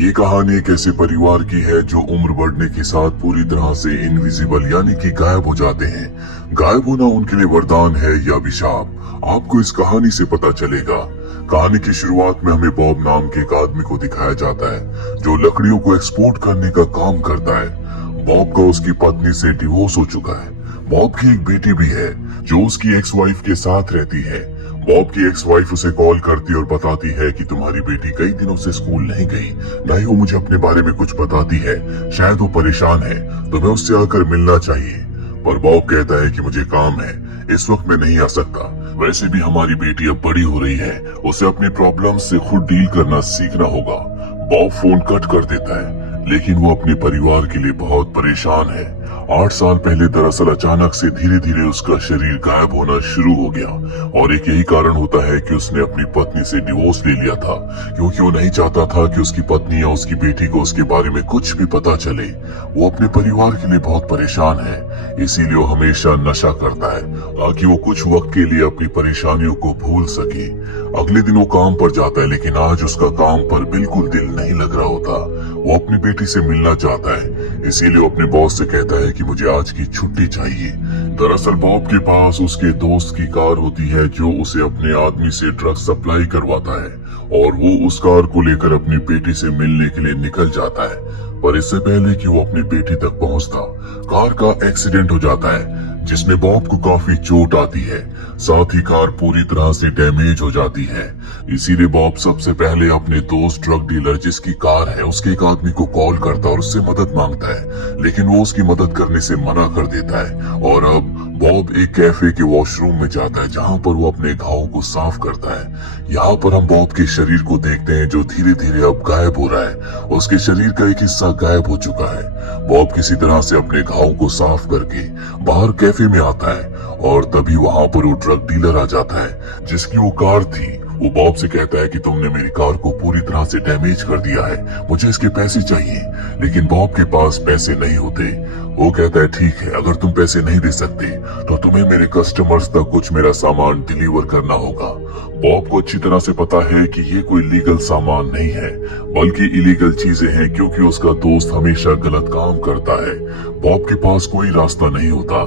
ये कहानी एक ऐसे परिवार की है जो उम्र बढ़ने के साथ पूरी तरह से इनविजिबल यानी कि गायब हो जाते हैं। गायब होना उनके लिए वरदान है या अभिशाप, आपको इस कहानी से पता चलेगा। कहानी की शुरुआत में हमें बॉब नाम के एक आदमी को दिखाया जाता है जो लकड़ियों को एक्सपोर्ट करने का काम करता है। बॉब का उसकी पत्नी से डिवोर्स हो चुका है। बॉब की एक बेटी भी है जो उसकी एक्स वाइफ के साथ रहती है। बॉब की एक्स वाइफ उसे कॉल करती और बताती है कि तुम्हारी बेटी कई दिनों से स्कूल नहीं गई, न ही वो मुझे अपने बारे में कुछ बताती है। शायद वो परेशान है, तुम्हें उससे आकर मिलना चाहिए। पर बॉब कहता है कि मुझे काम है, इस वक्त मैं नहीं आ सकता। वैसे भी हमारी बेटी अब बड़ी हो रही है, उसे अपने प्रॉब्लम से खुद डील करना सीखना होगा। बॉब फोन कट कर देता है, लेकिन वो अपने परिवार के लिए बहुत परेशान है। 8 साल पहले दरअसल अचानक से धीरे धीरे उसका शरीर गायब होना शुरू हो गया और एक यही कारण होता है कि उसने अपनी पत्नी से डिवोर्स ले लिया था, क्योंकि वो नहीं चाहता था कि उसकी पत्नी या उसकी बेटी को उसके बारे में कुछ भी पता चले। वो अपने परिवार के लिए बहुत परेशान है, इसीलिए वो हमेशा नशा करता है ताकि वो कुछ वक्त के लिए अपनी परेशानियों को भूल सके। अगले दिन वो काम पर जाता है, लेकिन आज उसका काम पर बिल्कुल दिल नहीं लग रहा होता। वो अपनी बेटी से मिलना चाहता है, इसीलिए वो अपने बॉस से कहता है कि मुझे आज की छुट्टी चाहिए। दरअसल बॉब के पास उसके दोस्त की कार होती है जो उसे अपने आदमी से ड्रग सप्लाई करवाता है और वो उस कार को लेकर अपनी बेटी से मिलने के लिए निकल जाता है। पर इससे पहले कि वो अपनी बेटी तक पहुंचता, कार का एक्सीडेंट हो जाता है जिसमें बॉब को काफी चोट आती है। साथ ही कार पूरी तरह से डैमेज हो जाती है। इसीलिए बॉब सबसे पहले अपने दोस्त ड्रग डीलर जिसकी कार है उसके एक आदमी को कॉल करता और उससे मदद मांगता है, लेकिन वो उसकी मदद करने से मना कर देता है। और अब बॉब एक कैफे के वॉशरूम में जाता है जहां पर वो अपने घावों को साफ करता है। यहाँ पर हम बॉब के शरीर को देखते हैं जो धीरे धीरे अब गायब हो रहा है। उसके शरीर का एक हिस्सा गायब हो चुका है। बॉब किसी तरह से अपने घावों को साफ करके बाहर कैफे में आता है और तभी वहां पर वो ड्रग डीलर आ जाता है जिसकी वो कार थी। वो बॉब से कहता है कि तुमने मेरी कार को पूरी तरह से डैमेज कर दिया है, मुझे इसके पैसे चाहिए। लेकिन बॉब के पास पैसे नहीं होते। वो कहता है ठीक है, अगर तुम पैसे नहीं दे सकते तो तुम्हें मेरे कस्टमर्स तक कुछ मेरा सामान डिलीवर करना होगा। बॉब को अच्छी तरह से पता है कि ये कोई लीगल सामान नहीं है बल्कि इलीगल चीजें हैं, क्योंकि उसका दोस्त हमेशा गलत काम करता है। बॉब के पास कोई रास्ता नहीं होता,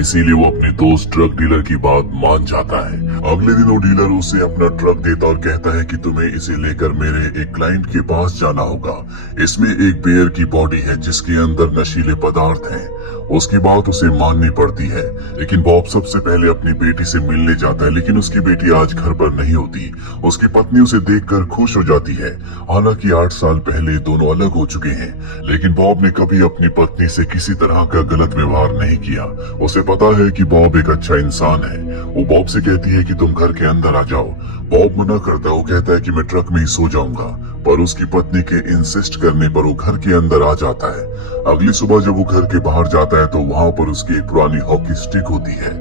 इसीलिए वो अपने दोस्त ड्रग डीलर की बात मान जाता है। अगले दिन वो डीलर उसे अपना ट्रक देता और कहता है कि तुम्हें इसे लेकर मेरे एक क्लाइंट के पास जाना होगा। इसमें एक बेयर की बॉडी है जिसके अंदर नशीले पदार्थ हैं। उसकी बात उसे माननी पड़ती है, लेकिन बॉब सबसे पहले अपनी बेटी से मिलने जाता है, लेकिन उसकी बेटी आज घर पर नहीं होती। उसकी पत्नी उसे देखकर खुश हो जाती है। हालांकि 8 साल पहले दोनों अलग हो चुके हैं, लेकिन बॉब ने कभी अपनी पत्नी से किसी तरह का गलत व्यवहार नहीं किया। उसे पता है कि बॉब एक अच्छा इंसान है। वो बॉब से कहती है कि तुम घर के अंदर आ जाओ। बॉब मना करता है, वो कहता है कि मैं ट्रक में ही सो जाऊंगा, पर उसकी पत्नी के इंसिस्ट करने पर वो घर के अंदर आ जाता है। अगली सुबह जब वो घर के बाहर जाता है तो वहाँ पर उसकी एक पुरानी हॉकी स्टिक होती है।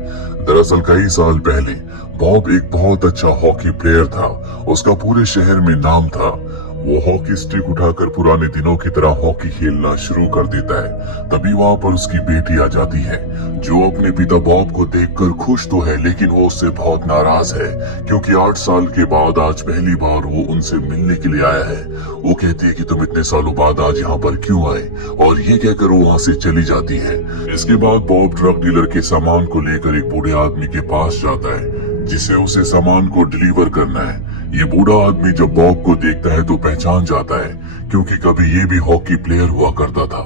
दरअसल कई साल पहले बॉब एक बहुत अच्छा हॉकी प्लेयर था, उसका पूरे शहर में नाम था। वो हॉकी स्टिक उठाकर पुराने दिनों की तरह हॉकी खेलना शुरू कर देता है। तभी वहाँ पर उसकी बेटी आ जाती है जो अपने पिता बॉब को देखकर खुश तो है, लेकिन वो उससे बहुत नाराज है क्योंकि 8 साल के बाद आज पहली बार वो उनसे मिलने के लिए आया है। वो कहती है कि तुम इतने सालों बाद आज यहाँ पर क्यों आए, और ये कहकर वो वहाँ से चली जाती है। इसके बाद बॉब ड्रग डीलर के सामान को लेकर एक बूढ़े आदमी के पास जाता है जिसे उसे सामान को डिलीवर करना है। ये बूढ़ा आदमी जब बॉब को देखता है तो पहचान जाता है, क्योंकि कभी ये भी हॉकी प्लेयर हुआ करता था।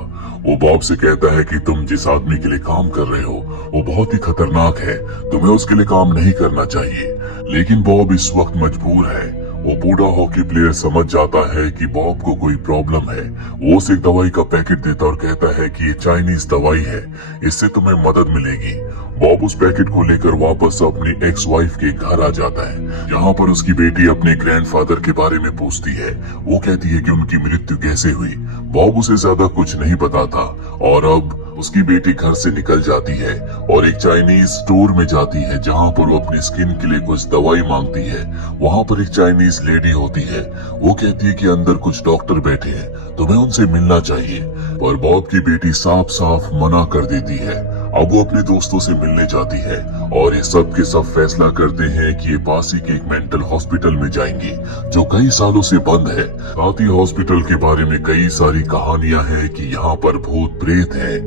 वो बॉब से कहता है कि तुम जिस आदमी के लिए काम कर रहे हो वो बहुत ही खतरनाक है, तुम्हें उसके लिए काम नहीं करना चाहिए। लेकिन बॉब इस वक्त मजबूर है। वो बूढ़ा हॉकी प्लेयर समझ जाता है कि बॉब को कोई प्रॉब्लम है। वो उसे एक दवाई का पैकेट देता और कहता है कि ये चाइनीज दवाई है, इससे तुम्हें मदद मिलेगी। बॉब उस पैकेट को लेकर वापस अपनी एक्स वाइफ के घर आ जाता है, जहाँ पर उसकी बेटी अपने ग्रैंडफादर के बारे में पूछती है। वो कहती है कि उनकी मृत्यु कैसे हुई। बॉब उसे ज्यादा कुछ नहीं बताता और अब उसकी बेटी घर से निकल जाती है और एक चाइनीज स्टोर में जाती है जहाँ पर वो अपनी स्किन के लिए कुछ दवाई मांगती है। वहाँ पर एक चाइनीज लेडी होती है। वो कहती है कि अंदर कुछ डॉक्टर बैठे हैं, तुम्हें उनसे मिलना चाहिए, पर बॉब की बेटी साफ साफ मना कर देती है। अब वो अपने दोस्तों से मिलने जाती है और ये सब के सब फैसला करते हैं कि ये पास ही के एक मेंटल हॉस्पिटल में जाएंगे जो कई सालों से बंद है। साथ ही हॉस्पिटल के बारे में कई सारी कहानियां हैं कि यहाँ पर भूत प्रेत हैं।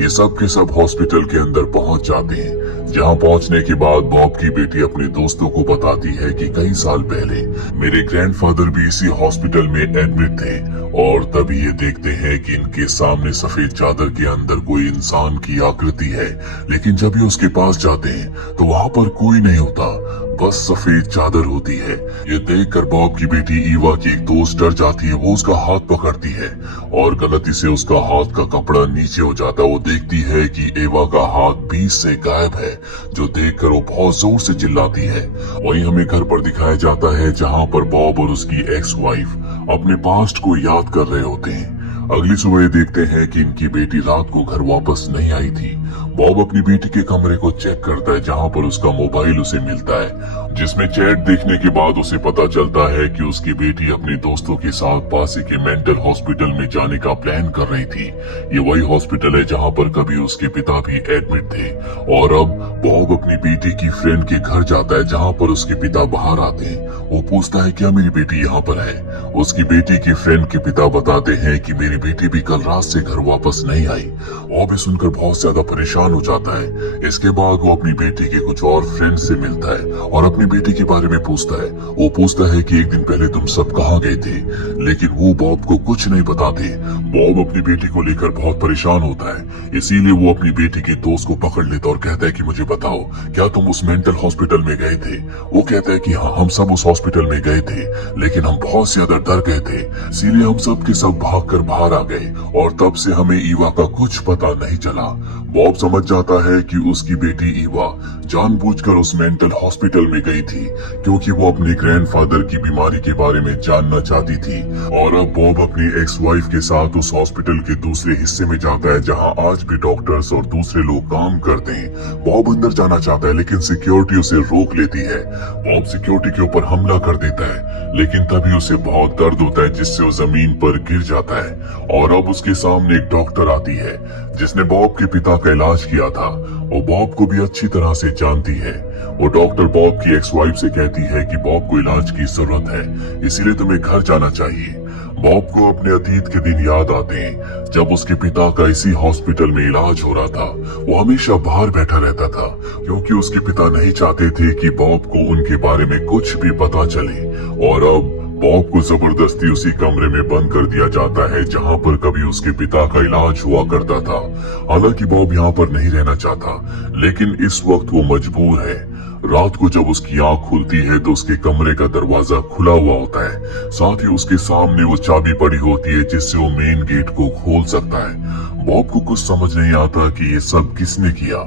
ये सब के सब हॉस्पिटल के अंदर पहुंच जाते हैं, जहां पहुंचने के बाद बॉब की बेटी अपने दोस्तों को बताती है कि कई साल पहले मेरे ग्रैंडफादर भी इसी हॉस्पिटल में एडमिट थे और तभी ये देखते हैं कि इनके सामने सफेद चादर के अंदर कोई इंसान की आकृति है। लेकिन जब ये उसके पास जाते हैं तो वहां पर कोई नहीं होता, बस सफेद चादर होती है। ये देखकर बॉब की बेटी ईवा की एक दोस्त डर जाती है। वो उसका हाथ पकड़ती है और गलती से उसका हाथ का कपड़ा नीचे हो जाता है। वो देखती है कि ईवा का हाथ बीच से गायब है, जो देखकर वो बहुत जोर से चिल्लाती है। वहीं हमें घर पर दिखाया जाता है जहां पर बॉब और उसकी एक्स वाइफ अपने पास्ट को याद कर रहे होते हैं। अगली सुबह ये देखते हैं कि इनकी बेटी रात को घर वापस नहीं आई थी। बॉब अपनी बेटी के कमरे को चेक करता है जहां पर उसका मोबाइल उसे मिलता है, जिसमें चैट देखने के बाद उसे पता चलता है कि उसकी बेटी अपने दोस्तों के साथ पास ही के मेंटल हॉस्पिटल में जाने का प्लान कर रही थी। ये वही हॉस्पिटल है जहां पर कभी उसके पिता भी एडमिट थे। और अब बॉब अपनी बेटी की फ्रेंड के घर जाता है जहां पर उसके पिता बाहर आते हैं। वो पूछता है क्या मेरी बेटी यहाँ पर है। उसकी बेटी की फ्रेंड के पिता बताते हैं कि मेरी बेटी भी कल रात से घर वापस नहीं आई। बॉब भी सुनकर बहुत ज्यादा परेशान हो जाता है। इसके बाद वो अपनी बेटी के कुछ और फ्रेंड से मिलता है और अपनी बेटी के बारे में पूछता है। वो पूछता है कि एक दिन पहले तुम सब कहाँ गए थे, लेकिन वो बॉब को कुछ नहीं बताते। बॉब अपनी बेटी को लेकर बहुत परेशान होता है, इसीलिए वो अपनी बेटी के दोस्त को पकड़ लेता और कहता है कि मुझे बताओ क्या तुम उस मेंटल हॉस्पिटल में गए थे। वो कहता है कि हाँ, हम सब उस हॉस्पिटल में गए थे, लेकिन हम बहुत ज्यादा डर गए थे, इसीलिए हम सब के सब भागकर बाहर आ गए और तब से हमें ईवा का कुछ पता नहीं चला। बॉब समझ जाता है कि उसकी बेटी ईवा जानबूझकर उस मेंटल हॉस्पिटल में गई थी क्योंकि वो अपने ग्रैंडफादर की बीमारी के बारे में जानना चाहती थी। और अब बॉब अपनी एक्स वाइफ के साथ उस हॉस्पिटल के दूसरे हिस्से में जाता है जहां आज भी डॉक्टर्स और दूसरे लोग काम करते हैं। बॉब अंदर जाना चाहता है लेकिन सिक्योरिटी उसे रोक लेती है। बॉब सिक्योरिटी के ऊपर हमला कर देता है, लेकिन तभी उसे बहुत दर्द होता है जिससे वो जमीन पर गिर जाता है। और अब उसके सामने एक डॉक्टर आती है जिसने बॉब के पिता का इलाज किया था। वो बॉब को भी अच्छी तरह से जानती है। वो डॉक्टर बॉब की एक्स वाइफ से कहती है कि बॉब को इलाज की जरूरत है, इसीलिए तुम्हें घर जाना चाहिए। बॉब को अपने अतीत के दिन याद आते हैं जब उसके पिता का इसी हॉस्पिटल में इलाज हो रहा था। वो हमेशा बाहर बैठा रहता था क्योंकि उसके पिता नहीं चाहते थे कि बॉब को उनके बारे में कुछ भी पता चले। और अब बॉब को जबरदस्ती उसी कमरे में बंद कर दिया जाता है जहां पर कभी उसके पिता का इलाज हुआ करता था। हालांकि बॉब यहाँ पर नहीं रहना चाहता, लेकिन इस वक्त वो मजबूर है। रात को जब उसकी आंख खुलती है तो उसके कमरे का दरवाजा खुला हुआ होता है, साथ ही उसके सामने वो चाबी पड़ी होती है जिससे वो मेन गेट को खोल सकता है। बॉब को कुछ समझ नहीं आता कि ये सब किसने किया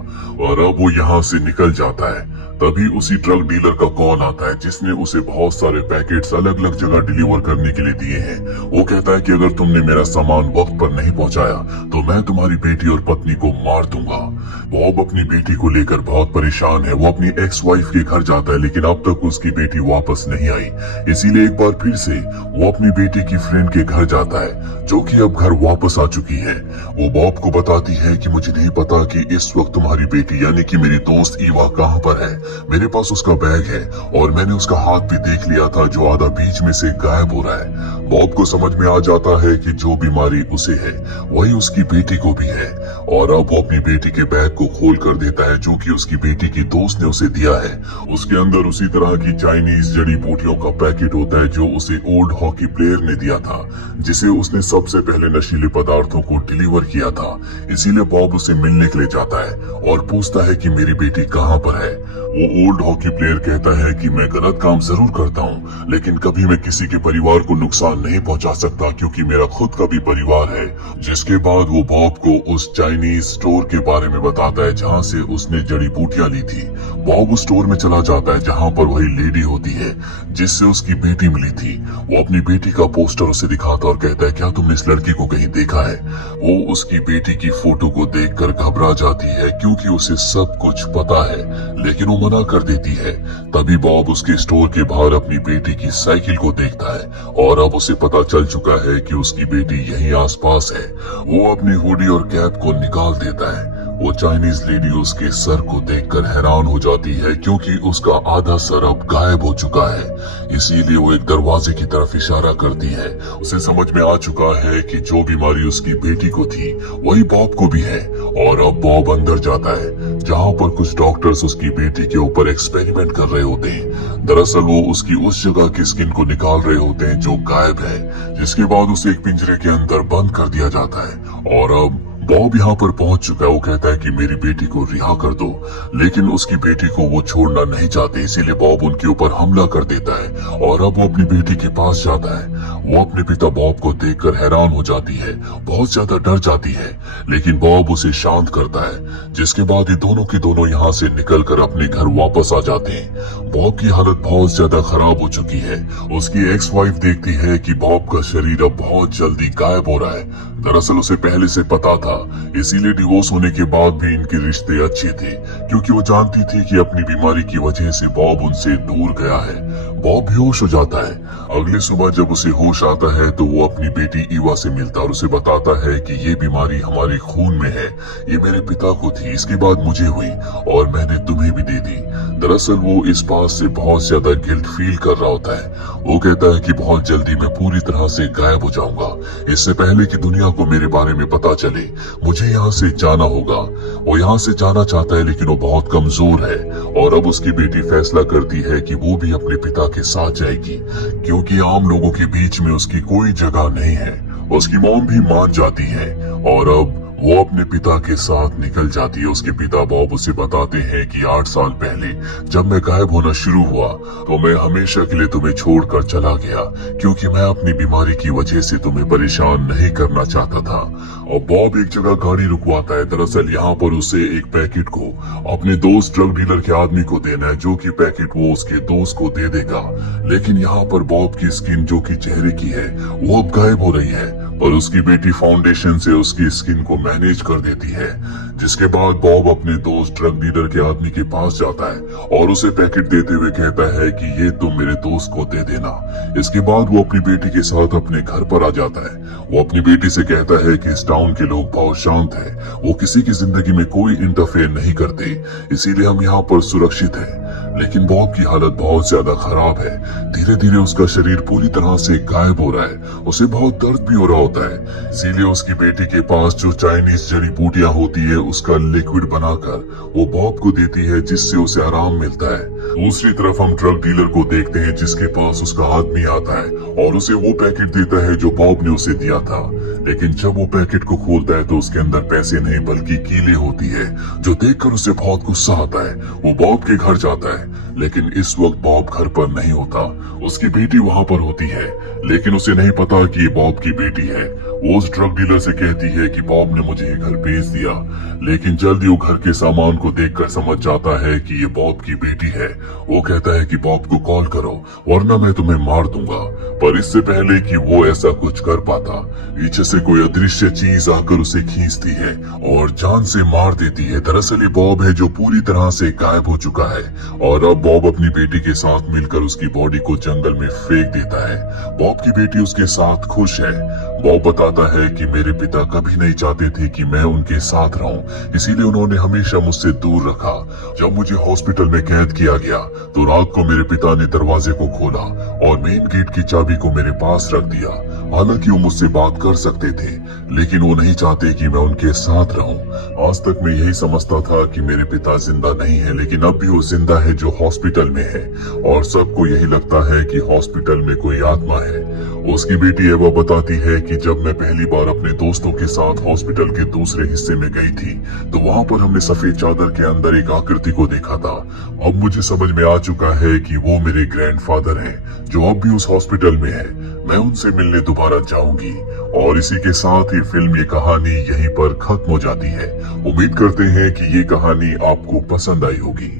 और अब वो यहाँ से निकल जाता है। तभी उसी ड्रग डीलर का कॉल आता है जिसने उसे बहुत सारे पैकेट्स अलग अलग जगह डिलीवर करने के लिए दिए हैं। वो कहता है कि अगर तुमने मेरा सामान वक्त पर नहीं पहुंचाया तो मैं तुम्हारी बेटी और पत्नी को मार दूंगा। बॉब अपनी बेटी को लेकर बहुत परेशान है। वो अपनी एक्स वाइफ के घर जाता है लेकिन अब तक उसकी बेटी वापस नहीं आई, इसीलिए एक बार फिर से वो अपनी बेटी की फ्रेंड के घर जाता है जो कि अब घर वापस आ चुकी है। वो बॉब को बताती है कि मुझे नहीं पता कि इस वक्त तुम्हारी बेटी यानी कि मेरी दोस्त ईवा कहाँ पर है। मेरे पास उसका बैग है और मैंने उसका हाथ भी देख लिया था जो आधा बीच में से गायब हो रहा है। बॉब को समझ में आ जाता है कि जो बीमारी उसे है वही उसकी बेटी को भी है। और अब वो अपनी बेटी के बैग को खोल कर देता है जो कि उसकी बेटी की दोस्त ने उसे दिया है। उसके अंदर उसी तरह की चाइनीज जड़ी बूटियों का पैकेट होता है जो उसे ओल्ड हॉकी प्लेयर ने दिया था, जिसे उसने सबसे पहले नशीले पदार्थों को डिलीवर किया था। इसीलिए बॉब उसे मिलने के लिए जाता है और पूछता है कि मेरी बेटी कहाँ पर है। वो ओल्ड हॉकी प्लेयर कहता है कि मैं गलत काम जरूर करता हूँ, लेकिन कभी मैं किसी के परिवार को नुकसान नहीं पहुंचा सकता क्योंकि मेरा खुद का भी परिवार है। जिसके बाद वो बॉब को उस चाइनीज स्टोर के बारे में बताता है जहाँ से उसने जड़ी बूटियां ली थी। बॉब उस स्टोर में चला जाता है जहाँ पर वही लेडी होती है जिससे उसकी बेटी मिली थी। वो अपनी बेटी का पोस्टर उसे दिखाता और कहता है क्या तुमने इस लड़की को कहीं देखा है। वो उसकी बेटी की फोटो को देखकर घबरा जाती है क्योंकि उसे सब कुछ पता है, लेकिन वो मना कर देती है। तभी बॉब उसके स्टोर के बाहर अपनी बेटी की साइकिल को देखता है और अब उसे पता चल चुका है कि उसकी बेटी यहीं आसपास है। वो अपनी हुडी और कैप को निकाल देता है। वो चाइनीज लेडी उसके सर को देखकर हैरान हो जाती है क्योंकि उसका आधा सर अब गायब हो चुका है। इसीलिए वो एक दरवाजे की तरफ इशारा करती है। उसे समझ में आ चुका है कि जो बीमारी उसकी बेटी को थी वही बॉब को भी है। और अब बॉब अंदर जाता है जहाँ पर कुछ डॉक्टर्स उसकी बेटी के ऊपर एक्सपेरिमेंट कर रहे होते हैं। दरअसल वो उसकी उस जगह की स्किन को निकाल रहे होते हैं जो गायब है, जिसके बाद उसे एक पिंजरे के अंदर बंद कर दिया जाता है। और अब बॉब यहाँ पर पहुंच चुका है। वो कहता है कि मेरी बेटी को रिहा कर दो, लेकिन उसकी बेटी को वो छोड़ना नहीं चाहते, इसीलिए बॉब उनके ऊपर हमला कर देता है। और अब वो अपनी बेटी के पास जाता है। वो अपने पिता बॉब को देखकर हैरान हो जाती है, बहुत ज्यादा डर जाती है, लेकिन बॉब उसे शांत करता है, जिसके बाद ये दोनों के दोनों यहाँ से निकलकर अपने घर वापस आ जाते हैं। बॉब की हालत बहुत ज्यादा खराब हो चुकी है। उसकी एक्स वाइफ देखती है कि बॉब का शरीर अब बहुत जल्दी गायब हो रहा है। दरअसल उसे पहले से पता था, इसीलिए डिवोर्स होने के बाद भी इनके रिश्ते अच्छे थे, क्योंकि वो जानती थी कि अपनी बीमारी की वजह से बॉब उनसे दूर गया है। बॉब बेहोश हो जाता है। अगली सुबह जब उसे होश आता है तो वो अपनी बेटी ईवा से मिलता है और उसे बताता है कि ये बीमारी हमारे खून में है, ये मेरे पिता को थी, इसके बाद मुझे हुई और मैंने तुम्हें भी दे दी। दरअसल वो इस बात से बहुत ज्यादा गिल्ट फील कर रहा होता है। वो कहता है कि बहुत जल्दी मैं पूरी तरह से गायब हो जाऊंगा, इससे पहले कि दुनिया को मेरे बारे में पता चले मुझे यहाँ से जाना होगा। वो यहाँ से जाना चाहता है, लेकिन वो बहुत कमजोर है। और अब उसकी बेटी फैसला करती है कि वो भी अपने पिता के साथ जाएगी, क्योंकि आम लोगों के बीच में उसकी कोई जगह नहीं है। उसकी मॉम भी मान जाती है और अब वो अपने पिता के साथ निकल जाती है। उसके पिता बॉब उसे बताते हैं कि 8 साल पहले जब मैं गायब होना शुरू हुआ तो मैं हमेशा के लिए तुम्हें छोड़कर चला गया, क्योंकि मैं अपनी बीमारी की वजह से तुम्हें परेशान नहीं करना चाहता था। और बॉब एक जगह गाड़ी रुकवाता है। दरअसल यहाँ पर उसे एक पैकेट को अपने दोस्त ड्रग डीलर के आदमी को देना है, जो कि पैकेट वो उसके दोस्त को दे देगा। लेकिन यहाँ पर बॉब की स्किन जो कि चेहरे की है वो अब गायब हो रही है, और उसकी बेटी फाउंडेशन से उसकी स्किन को मैनेज कर देती है। जिसके बाद बॉब अपने दोस्त ड्रग डीलर के आदमी के पास जाता है और उसे पैकेट देते हुए कहता है कि ये तुम मेरे दोस्त को दे देना। इसके बाद वो अपनी बेटी के साथ अपने घर पर आ जाता है। वो अपनी बेटी से कहता है कि इस टाउन के लोग बहुत शांत हैं, वो किसी की जिंदगी में कोई इंटरफेयर नहीं करते, इसीलिए हम यहाँ पर सुरक्षित हैं। लेकिन बॉब की हालत बहुत ज्यादा खराब है। धीरे धीरे उसका शरीर पूरी तरह से गायब हो रहा है। उसे बहुत दर्द भी हो रहा होता है, इसीलिए उसकी बेटी के पास जो चाइनीज जड़ी बूटियां होती है उसका लिक्विड बनाकर वो बॉब को देती है, जिससे उसे आराम मिलता है। दूसरी तरफ हम ड्रग डीलर को देखते हैं, जिसके पास उसका आदमी आता है और उसे वो पैकेट देता है जो बॉब ने उसे दिया था। लेकिन जब वो पैकेट को खोलता है तो उसके अंदर पैसे नहीं बल्कि कीलें होती है, जो देखकर उसे बहुत गुस्सा आता है। वो बॉब के घर जाता है, लेकिन इस वक्त बॉब घर पर नहीं होता। उसकी बेटी वहाँ पर होती है, लेकिन उसे नहीं पता कि ये बॉब की बेटी है। वो उस ड्रग डीलर से कहती है कि बॉब ने मुझे ये घर बेच दिया, लेकिन जल्दी वो घर के सामान को देखकर समझ जाता है कि ये बॉब की बेटी है। वो कहता है कि बॉब को कॉल करो वरना मैं तुम्हें मार दूंगा। पर इससे पहले कि वो ऐसा कुछ कर पाता, पीछे से कोई अदृश्य चीज आकर उसे खींचती है और जान से मार देती है। दरअसल ये बॉब है जो पूरी तरह से गायब हो चुका है, और अब बॉब अपनी बेटी के साथ मिलकर उसकी बॉडी को जंगल में फेंक देता है। बॉब की बेटी उसके साथ खुश है। बॉब बताता है कि मेरे पिता कभी नहीं चाहते थे कि मैं उनके साथ रहूं, इसीलिए उन्होंने हमेशा मुझसे दूर रखा। जब मुझे हॉस्पिटल में कैद किया गया तो रात को मेरे पिता ने दरवाजे को खोला और मेन गेट की चाबी को मेरे पास रख दिया। हालांकि वो मुझसे बात कर सकते थे, लेकिन वो नहीं चाहते कि मैं उनके साथ रहूं। आज तक मैं यही समझता था कि मेरे पिता जिंदा नहीं है, लेकिन अब भी वो जिंदा है जो हॉस्पिटल में है, और सबको यही लगता है कि हॉस्पिटल में कोई आत्मा है। उसकी बेटी एवा बताती है कि जब मैं पहली बार अपने दोस्तों के साथ हॉस्पिटल के दूसरे हिस्से में गई थी तो वहाँ पर हमने सफेद चादर के अंदर एक आकृति को देखा था। अब मुझे समझ में आ चुका है कि वो मेरे ग्रैंडफादर हैं, जो अब भी उस हॉस्पिटल में है। मैं उनसे मिलने दोबारा जाऊंगी। और इसी के साथ ही फिल्म ये कहानी यहीं पर खत्म हो जाती है। उम्मीद करते हैं कि ये कहानी आपको पसंद आई होगी।